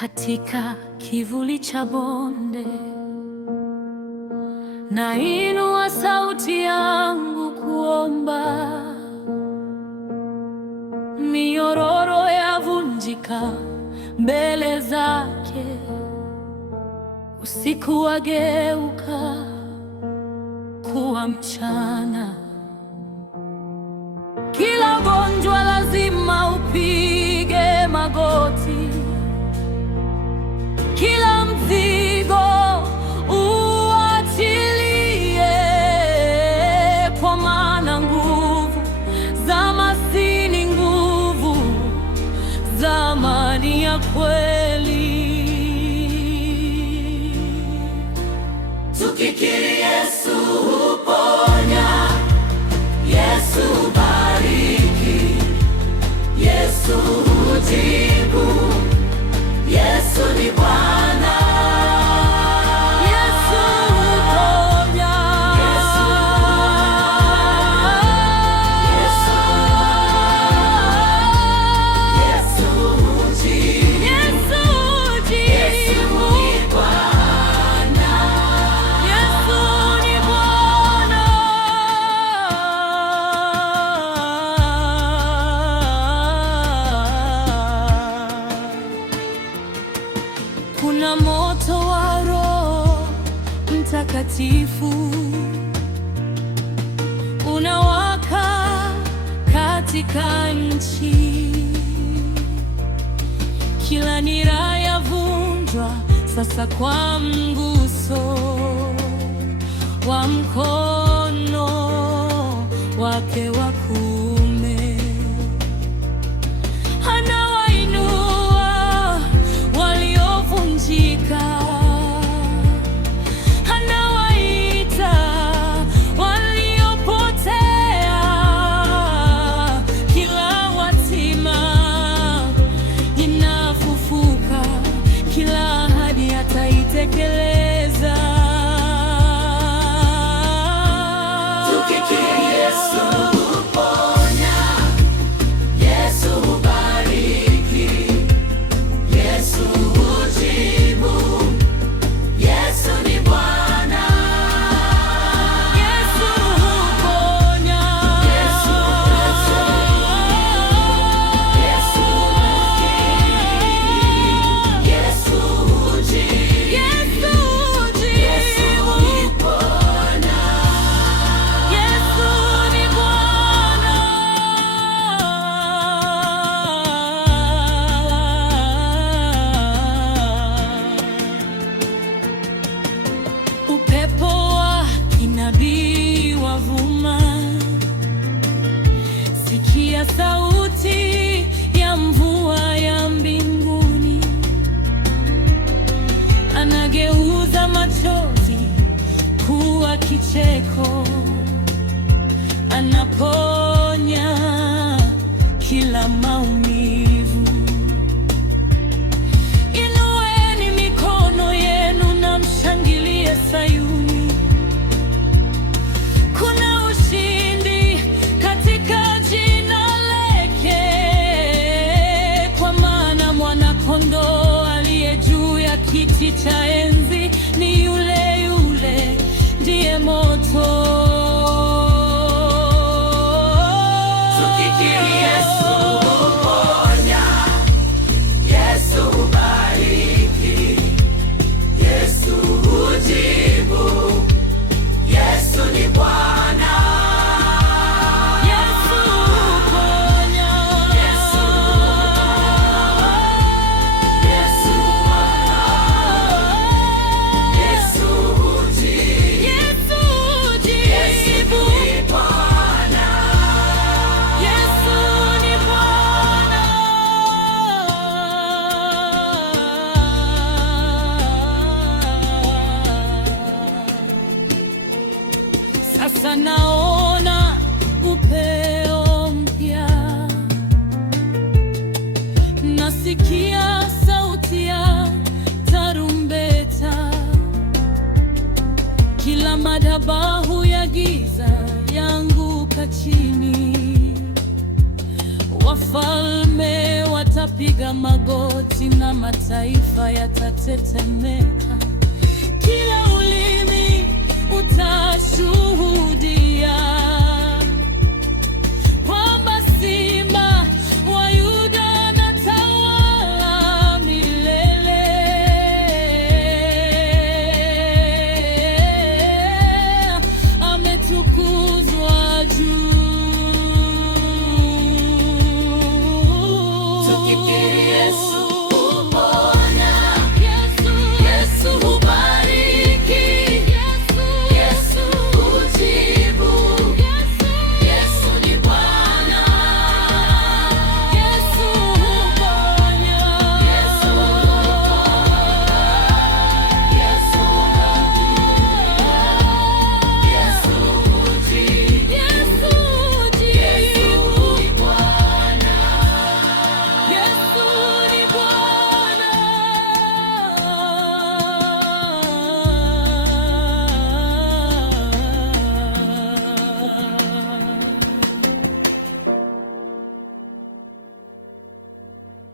katika kivuli cha bonde, nainua sauti yangu kuomba. Minyororo yavunjika mbele zake, usiku wageuka kuwa mchana. Kila gonjwa lazima upige magoti, kila mzigo uachilie, kwa maana nguvu za Masihi ni nguvu za amani ya kweli. Tukikiri Yesu huponya, Yesu hubariki, Yesu hujibu, Yesu ni Bwana. Yesu huponya, Yesu hujibu, Yesu ni Bwana. Yesu ni Bwana. Kuna moto wa Roho Mtakatifu unawaka katika nchi. Kila nira yavunjwa sasa kwa mguso wa mkono wake wa kuume. Anawainua waliovunjika, anawaita waliopotea. Kila watima inafufuka, kila ahadi ataitekeleza. Tukikiri Yesu huponya, Yesu hubariki, Yesu hujibu, Yesu ni Bwana. Yesu huponya, Yesu hubariki, Yesu hujibu, Yesu ni Bwana. Upepo wa kinabii wavuma, sikia sauti ya mvua ya mbinguni. Anageuza machozi kuwa kicheko, anaponya kila maumivu. Inueni mikono yenu na mshangilie Sayuni. Kuna ushindi katika jina lake, kwa maana mwana-kondoo aliye juu ya kiti cha enzi ni yule yule, ndiye moto. Tukikiri Yesu huponya, Yesu hubariki, Yesu hujibu, Yesu ni Bwana. Yesu huponya, Yesu hujibu, Yesu hujibu, Bwana. Yesu ni Bwana. Sasa naona upeo mpya, nasikia sauti ya tarumbeta. Kila madhabahu ya giza yanguka chini, Wafalme watapiga magoti na mataifa yatatetemeka.